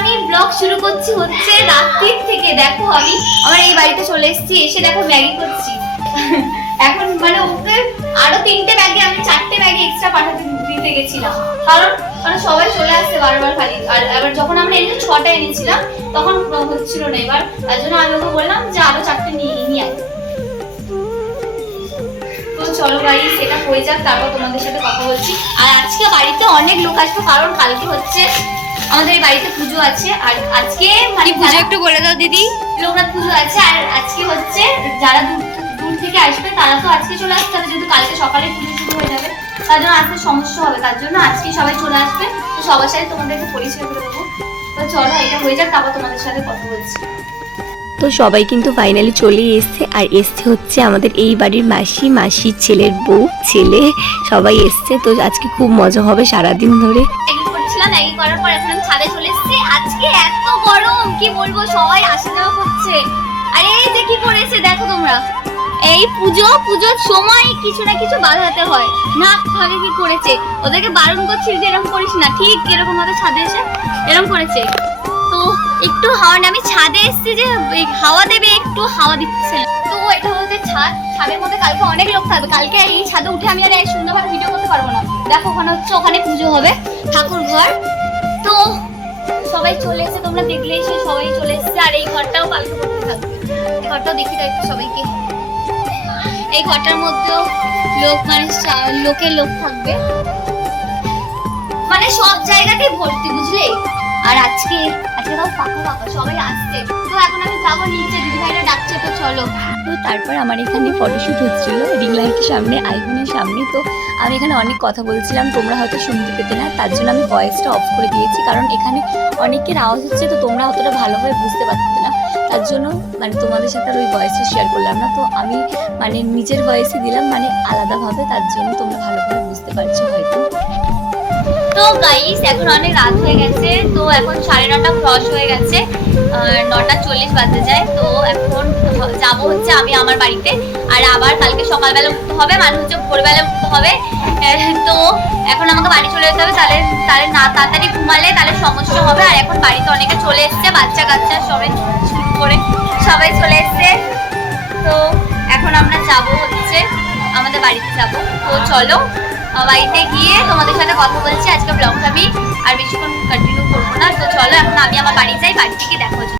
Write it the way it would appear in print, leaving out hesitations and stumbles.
আমি ব্লগ শুরু করছি হচ্ছে রাত্রির থেকে। দেখো আমি আমার এই বাড়িতে চলে এসেছি, এসে দেখো ম্যাগি করছি। এখন মানে ওকে আরো 3টে ব্যাগে, আমি 4টে ব্যাগে এক্সট্রা পাঠাতে দিতে গেছিলাম, কারণ সবাই চলে আসছে বারবার খালি। আর এবার যখন আমরা এনেছি 6টা এনেছিলাম তখন হচ্ছিল না, এবার তার জন্য আমি ওকে বললাম যে আরো 4টে নিয়ে আয়। তো চলো গাইস এটা হয়ে যাক, তারপর তোমাদের সাথে কথা বলছি। আর আজকে বাড়িতে অনেক লোক আসবে, কারণ কালকে হচ্ছে আমাদের এই বাড়িতে পুজো আছে। আর আজকে মানে পুজো একটু বলে দাও দিদি। লোকনাথ পুজো আছে, আর আজকে হচ্ছে যারা দূর থেকে আসবে তারা তো আজকে চলে আসতে হবে, যেহেতু কালকে সকালে পুজো শুরু হয়ে যাবে, তার জন্য আসতে সমস্যা হবে। তার জন্য আজকে সবাই চলে আসবে, তো সবার সাথে তোমাদেরকে পরিচয় করে দেবো। তো চলো এটা হয়ে যাক, তারপর তোমাদের সাথে কথা বলছি। তো সবাই কিন্তু ফাইনালি চলে এসছে, আর এসছে হচ্ছে আমাদের এই বাড়ির মাসির ছেলের বউ, ছেলে সবাই এসছে। তো আজকে খুব মজা হবে সারাদিন ধরে। ম্যাগি করছিলাম, ম্যাগি করার পর এখন আমি ছাদে চলে এসেছি। আজকে এত গরম কি বলবো, সবাই আসা যাওয়া করছে। আর এই যে কি করেছে দেখো তোমরা, এই পুজোর সময় কিছু না কিছু বাঁধাতে হয় না, ভাবে কি করেছে। ওদেরকে বারণ করছি যে এরকম করিস না, ঠিক এরকম ভাবে ছাদে এসে এরকম করেছে। তো একটু হাওয়া না, আমি ছাদে এসেছি যে হাওয়া দেবে, একটু হাওয়া দিচ্ছে না। তো এটা হচ্ছে ছাদের মধ্যে কালকে অনেক লোক থাকবে, কালকে এই ছাদে উঠে আমি আর সুন্দরভাবে ভিডিও করতে পারবো না। দেখো ওখানে হচ্ছে, ওখানে পুজো হবে, ঠাকুর ঘর। তো সবাই চলে এসে, তোমরা দেখলে এসে সবাই চলে এসেছে। আর এই ঘরটাও কালকে করতে থাকবে, এই ঘরটাও দেখি দাও একটু সবাইকে। এই ঘরটার মধ্যেও লোক মানে লোকের লোক থাকবে, মানে সব জায়গাতেই ভর্তি, বুঝলে। আর আজকে তাও ফাঁকা সবাই আসছে। তো এখন আমি যাবো নিচে, দিদি ভাইরা ডাকছে, তো চলো। তো তারপর আমার এখানে ফটোশ্যুট হচ্ছিল রিং লাইটের সামনে, আইফোনের সামনে। তো আমি এখানে অনেক কথা বলছিলাম, তোমরা হয়তো শুনতে পেতে না, তার জন্য আমি ভয়েসটা অফ করে দিয়েছি, কারণ এখানে অনেকের আওয়াজ হচ্ছে, তো তোমরা অতটা ভালোভাবে বুঝতে পারতে না, তার জন্য মানে তোমাদের সাথে আর ওই ভয়েসটা শেয়ার করলাম না। তো আমি মানে নিজের ভয়েসই দিলাম, মানে আলাদাভাবে, তার জন্য তোমরা ভালোভাবে বুঝতে পারছো হয়তো। তো গাইস এখন অনেক রাত হয়ে গেছে, তো এখন 9:30 ক্রস হয়ে গেছে, 9:40 বাজতে যায়। তো এখন যাবো হচ্ছে আমি আমার বাড়িতে, আর আবার কালকে সকালবেলা উঠতে হবে, মানে হচ্ছে ভোরবেলা উঠতে হবে। তো এখন আমাকে বাড়ি চলে যেতে হবে, তাহলে না তাড়াতাড়ি ঘুমালে তাহলে সমস্যা হবে। আর এখন বাড়িতে অনেকে চলে এসছে, বাচ্চা কাচ্চা সবাই শুরু করে সবাই চলে এসছে। তো এখন আমরা যাবো হচ্ছে আমাদের বাড়িতে যাবো। তো চলো বাড়িতে গিয়ে তোমাদের সাথে কথা বলছি। আজকে ব্লগটা আমি আর বেশিক্ষণ কন্টিনিউ করবো না। তো চলো এখন আমি আমার বাড়ি যাই, বাড়ি থেকে দেখো।